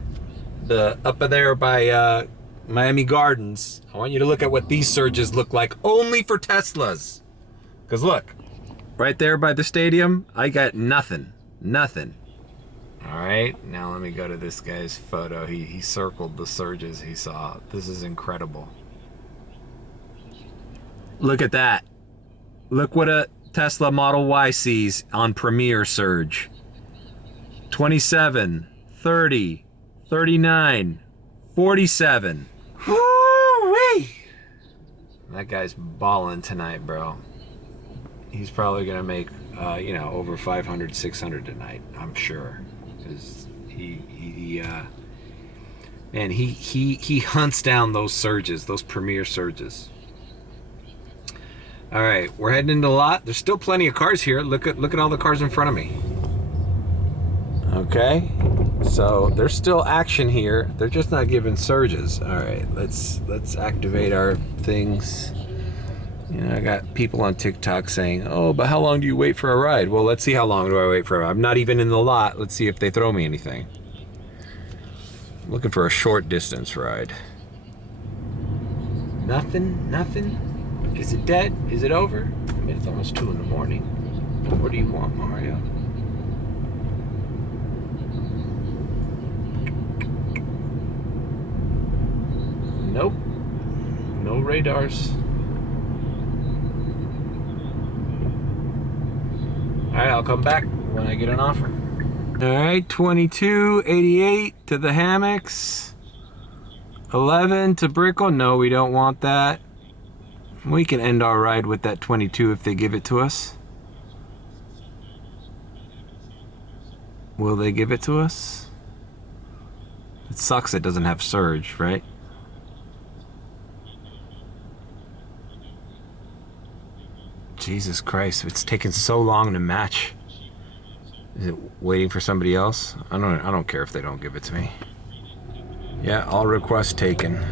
up there by Miami Gardens, I want you to look at what these surges look like only for Teslas. Because look, right there by the stadium, I got nothing. All right, now let me go to this guy's photo. He circled the surges he saw. This is incredible. Look at that. Look what a Tesla Model Y sees on Premier surge. 27, 30, 39, 47. Woo-wee! That guy's balling tonight, bro. He's probably gonna make, over 500, 600 tonight, I'm sure. Because he hunts down those surges, those premier surges. All right, we're heading into the lot. There's still plenty of cars here. Look at all the cars in front of me. Okay, so there's still action here. They're just not giving surges. All right, let's activate our things. I got people on TikTok saying, oh, but how long do you wait for a ride? Well, let's see how long do I wait for a ride. I'm not even in the lot. Let's see if they throw me anything. Looking for a short distance ride. Nothing? Nothing? Is it dead? Is it over? I mean, it's almost 2 in the morning. What do you want, Mario? Nope. No radars. Alright, I'll come back when I get an offer. Alright, 22.88 to the hammocks. 11 to Brickle. No, we don't want that. We can end our ride with that 22 if they give it to us. Will they give it to us? It sucks it doesn't have surge, right? Jesus Christ, it's taken so long to match. Is it waiting for somebody else? I don't care if they don't give it to me. Yeah, all requests taken.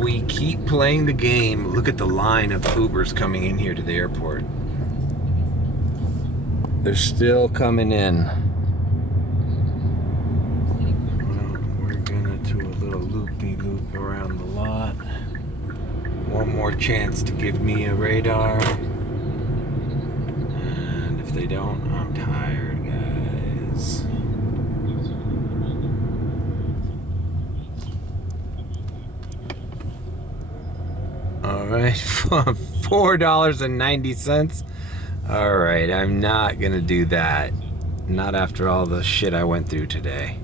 We keep playing the game. Look at the line of Ubers coming in here to the airport. They're still coming in. Well, we're gonna do a little loop-de-loop around the lot. One more chance to give me a radar. And if they don't, I'm tired, guys. Alright, $4.90. Alright, I'm not gonna do that. Not after all the shit I went through today.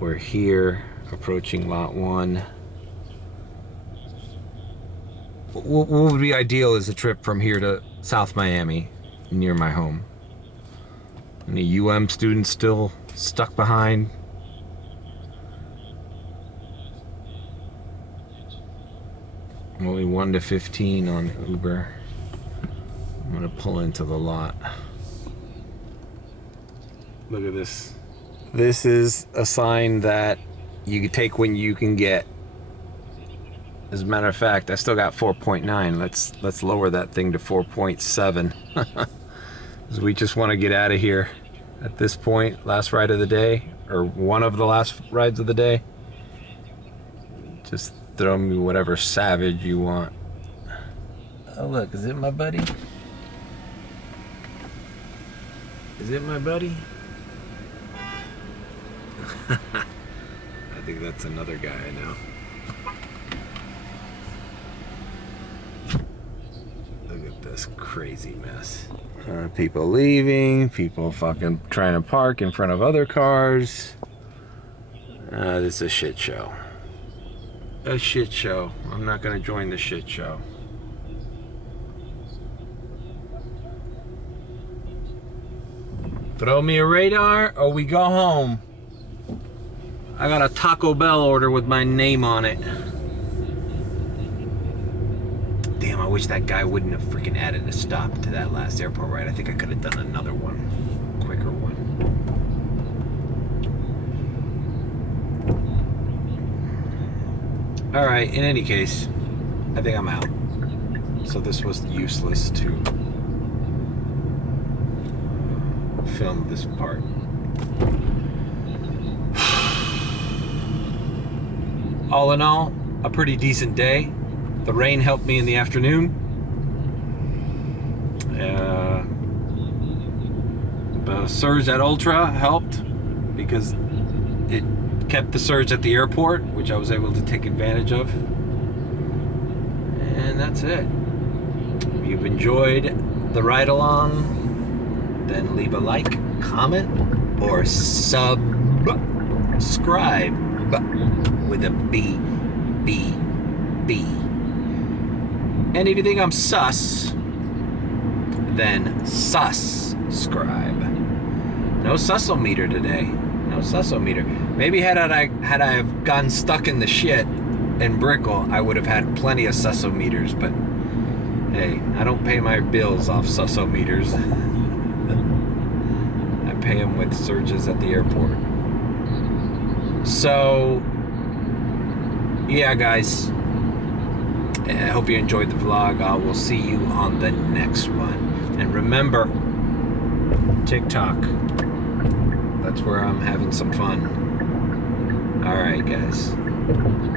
We're here, approaching lot 1. What would be ideal is a trip from here to South Miami, near my home. Any UM students still stuck behind? Only 1 to 15 on Uber. I'm gonna pull into the lot. Look at this. This is a sign that you can take when you can get. As a matter of fact, I still got 4.9. Let's lower that thing to 4.7. Because we just want to get out of here at this point. Last ride of the day, or one of the last rides of the day. Just throw me whatever savage you want. Oh look, is it my buddy? Is it my buddy? I think that's another guy I know. Look at this crazy mess. People leaving, people fucking trying to park in front of other cars. This is a shit show. A shit show. I'm not gonna join the shit show. Throw me a radar or we go home. I got a Taco Bell order with my name on it. Damn, I wish that guy wouldn't have freaking added a stop to that last airport ride. I think I could have done another one. Quicker one. Alright, in any case, I think I'm out. So this was useless to film this part. All in all, a pretty decent day. The rain helped me in the afternoon. The surge at Ultra helped because it kept the surge at the airport, which I was able to take advantage of. And that's it. If you've enjoyed the ride along, then leave a like, comment, or subscribe with a B. And if you think I'm sus, then subscribe. No Cecil Meter today. No Cecil Meter. Maybe had I have gotten stuck in the shit in Brickle, I would have had plenty of Cecil Meters, but hey, I don't pay my bills off Cecil Meters. I pay them with surges at the airport. So, yeah, guys. I hope you enjoyed the vlog. I will see you on the next one. And remember, TikTok. That's where I'm having some fun. All right, guys.